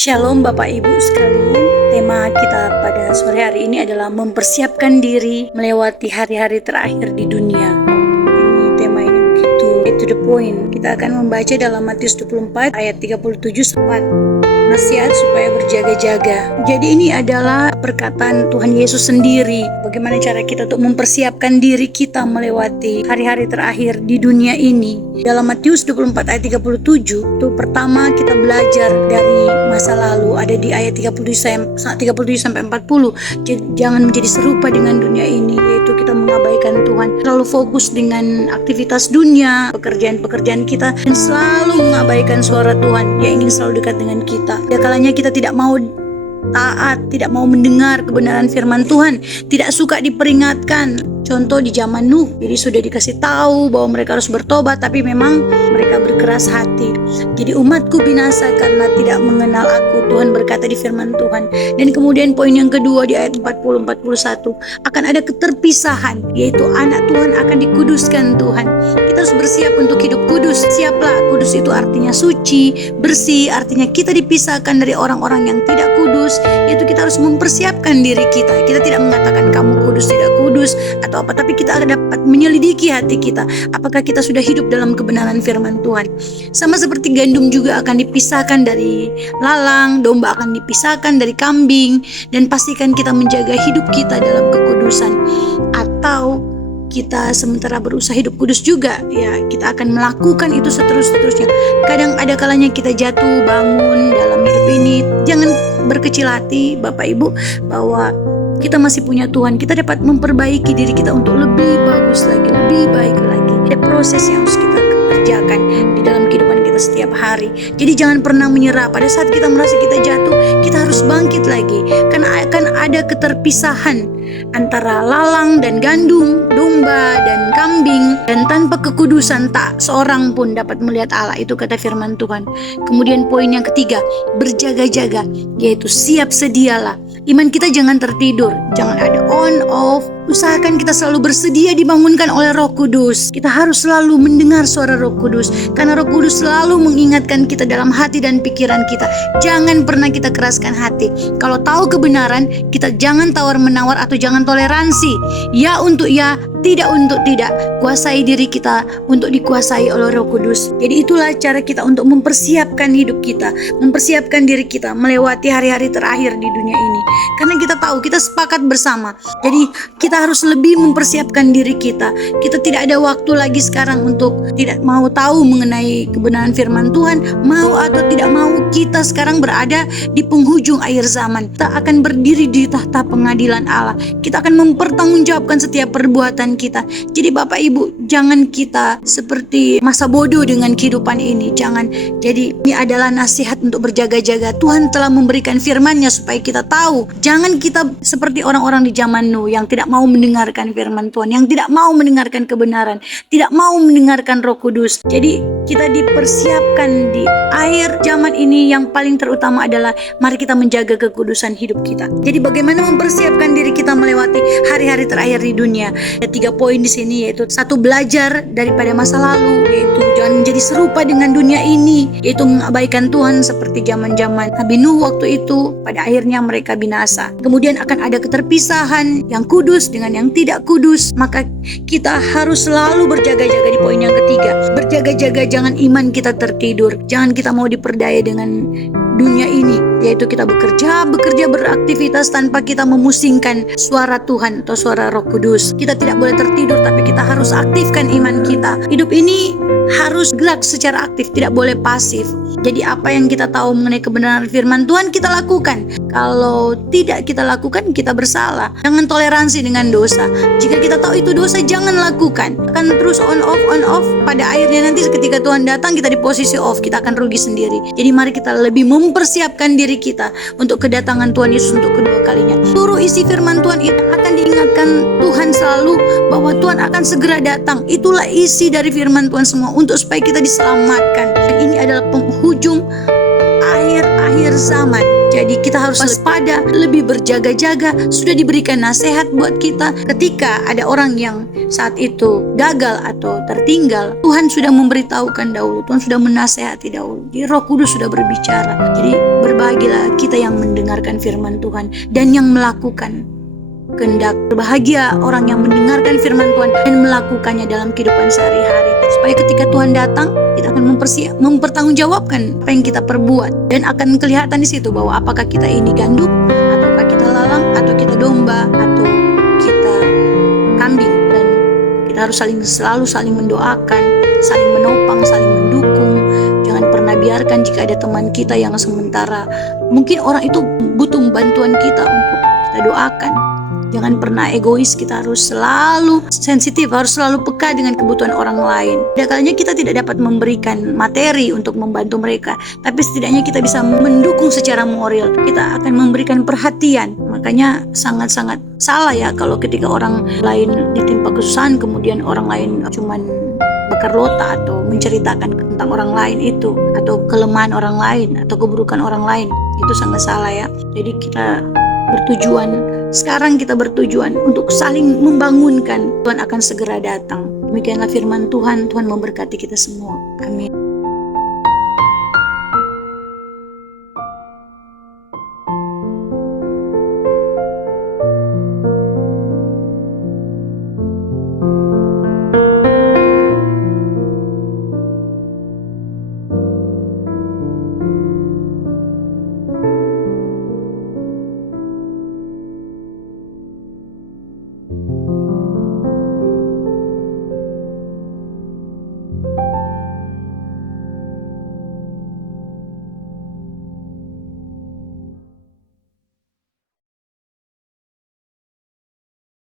Shalom Bapak Ibu sekalian. Tema kita pada sore hari ini adalah mempersiapkan diri melewati hari-hari terakhir di dunia. Tema ini begitu to the point. Kita akan membaca dalam Matius 24 ayat 37 sempat nasihat supaya berjaga-jaga. Jadi ini adalah perkataan Tuhan Yesus sendiri. Bagaimana cara kita untuk mempersiapkan diri kita melewati hari-hari terakhir di dunia ini. Dalam Matius 24 ayat 37 itu pertama kita belajar dari masa lalu, ada di ayat 37 sampai 40. Jadi, jangan menjadi serupa dengan dunia ini, yaitu kita mengabaikan Tuhan, terlalu fokus dengan aktivitas dunia, pekerjaan-pekerjaan kita, dan selalu mengabaikan suara Tuhan yang ingin selalu dekat dengan kita. Ya kalanya kita tidak mau taat, tidak mau mendengar kebenaran firman Tuhan, tidak suka diperingatkan. Contoh di zaman Nuh, jadi sudah dikasih tahu bahwa mereka harus bertobat, tapi memang mereka berkeras hati. Jadi umatku binasa karena tidak mengenal aku, Tuhan berkata di firman Tuhan. Dan kemudian poin yang kedua di ayat 40-41, akan ada keterpisahan, yaitu anak Tuhan akan dikuduskan Tuhan. Kita harus bersiap untuk hidup kudus. Siaplah, kudus itu artinya suci, bersih, artinya kita dipisahkan dari orang-orang yang tidak kudus, yaitu kita harus mempersiapkan diri kita. Kita tidak mengatakan kamu kudus, tidak kudus, atau apa, tapi kita akan dapat menyelidiki hati kita, apakah kita sudah hidup dalam kebenaran firman Tuhan. Sama seperti gandum juga akan dipisahkan dari lalang, domba akan dipisahkan dari kambing, dan pastikan kita menjaga hidup kita dalam kekudusan. Atau kita sementara berusaha hidup kudus juga, ya kita akan melakukan itu seterusnya. Kadang ada kalanya kita jatuh bangun dalam hidup ini. Jangan berkecil hati Bapak Ibu, bahwa kita masih punya Tuhan. Kita dapat memperbaiki diri kita untuk lebih bagus lagi, lebih baik lagi. Ada proses yang harus kita kerjakan di dalam kehidupan kita setiap hari. Jadi jangan pernah menyerah. Pada saat kita merasa kita jatuh, kita harus bangkit lagi. Karena akan ada keterpisahan antara lalang dan gandum, domba dan kambing. Dan tanpa kekudusan tak seorang pun dapat melihat Allah. Itu kata firman Tuhan. Kemudian poin yang ketiga, berjaga-jaga, yaitu siap sedialah. Iman kita jangan tertidur, jangan ada on off. Usahakan kita selalu bersedia dibangunkan oleh Roh Kudus. Kita harus selalu mendengar suara Roh Kudus, karena Roh Kudus selalu mengingatkan kita dalam hati dan pikiran kita. Jangan pernah kita keraskan hati. Kalau tahu kebenaran, kita jangan tawar-menawar atau jangan toleransi. Ya untuk ya, tidak untuk tidak. Kuasai diri kita untuk dikuasai oleh Roh Kudus. Jadi itulah cara kita untuk mempersiapkan hidup kita, mempersiapkan diri kita melewati hari-hari terakhir di dunia ini. Karena kita tahu, kita sepakat bersama. Jadi kita harus lebih mempersiapkan diri kita. Kita tidak ada waktu lagi sekarang untuk tidak mau tahu mengenai kebenaran firman Tuhan. Mau atau tidak mau, kita sekarang berada di penghujung akhir zaman. Kita akan berdiri di tahta pengadilan Allah. Kita akan mempertanggungjawabkan setiap perbuatan kita. Jadi Bapak Ibu, jangan kita seperti masa bodoh dengan kehidupan ini. Jangan. Jadi ini adalah nasihat untuk berjaga-jaga. Tuhan telah memberikan firman-Nya supaya kita tahu. Jangan kita seperti orang-orang di zaman Nuh yang tidak mau mendengarkan firman Tuhan, yang tidak mau mendengarkan kebenaran, tidak mau mendengarkan Roh Kudus. Jadi kita dipersiapkan di akhir zaman ini. Yang paling terutama adalah mari kita menjaga kekudusan hidup kita. Jadi bagaimana mempersiapkan diri kita melewati hari-hari terakhir di dunia? Ada 3 poin di sini, yaitu 1, belajar daripada masa lalu, yaitu jangan menjadi serupa dengan dunia ini, yaitu mengabaikan Tuhan seperti zaman-zaman Nabi Nuh waktu itu. Pada akhirnya mereka binasa. Kemudian akan ada keterpisahan yang kudus dengan yang tidak kudus. Maka kita harus selalu berjaga-jaga di poin yang ketiga. Berjaga-jaga, jangan iman kita tertidur. Jangan kita mau diperdaya dengan dunia ini, yaitu kita bekerja beraktivitas tanpa kita memusingkan suara Tuhan atau suara Roh Kudus. Kita tidak boleh tertidur, tapi kita harus aktifkan iman kita. Hidup ini harus gerak secara aktif, tidak boleh pasif. Jadi apa yang kita tahu mengenai kebenaran firman Tuhan, kita lakukan. Kalau tidak kita lakukan, kita bersalah. Jangan toleransi dengan dosa. Jika kita tahu itu dosa, jangan lakukan. Akan terus on off. Pada akhirnya nanti ketika Tuhan datang, kita di posisi off, kita akan rugi sendiri. Jadi mari kita lebih mempersiapkan diri kita untuk kedatangan Tuhan Yesus untuk kedua kalinya. Seluruh isi firman Tuhan itu akan diingatkan Tuhan selalu bahwa Tuhan akan segera datang. Itulah isi dari firman Tuhan semua, untuk supaya kita diselamatkan. Dan ini adalah penghujung akhir zaman. Jadi kita harus waspada, lebih berjaga-jaga. Sudah diberikan nasihat buat kita. Ketika ada orang yang saat itu gagal atau tertinggal, Tuhan sudah memberitahukan dahulu, Tuhan sudah menasehati dahulu. Jadi Roh Kudus sudah berbicara. Jadi berbahagialah kita yang mendengarkan firman Tuhan dan yang melakukan kehendak. Berbahagia orang yang mendengarkan firman Tuhan dan melakukannya dalam kehidupan sehari-hari, supaya ketika Tuhan datang, kita akan mempertanggungjawabkan apa yang kita perbuat, dan akan kelihatan di situ bahwa apakah kita ini gandum, ataukah kita lalang, atau kita domba, atau kita kambing. Dan kita harus selalu saling mendoakan, saling menopang, saling mendukung. Jangan pernah biarkan jika ada teman kita yang sementara mungkin orang itu butuh bantuan kita untuk kita doakan. Jangan pernah egois, kita harus selalu sensitif, harus selalu peka dengan kebutuhan orang lain. Ada kalanya kita tidak dapat memberikan materi untuk membantu mereka, tapi setidaknya kita bisa mendukung secara moral. Kita akan memberikan perhatian. Makanya sangat-sangat salah ya kalau ketika orang lain ditimpa kesusahan, kemudian orang lain cuman bakar lota atau menceritakan tentang orang lain itu, atau kelemahan orang lain, atau keburukan orang lain. Itu sangat salah ya. Jadi sekarang kita bertujuan untuk saling membangunkan. Tuhan akan segera datang. Demikianlah firman Tuhan. Tuhan memberkati kita semua. Amin.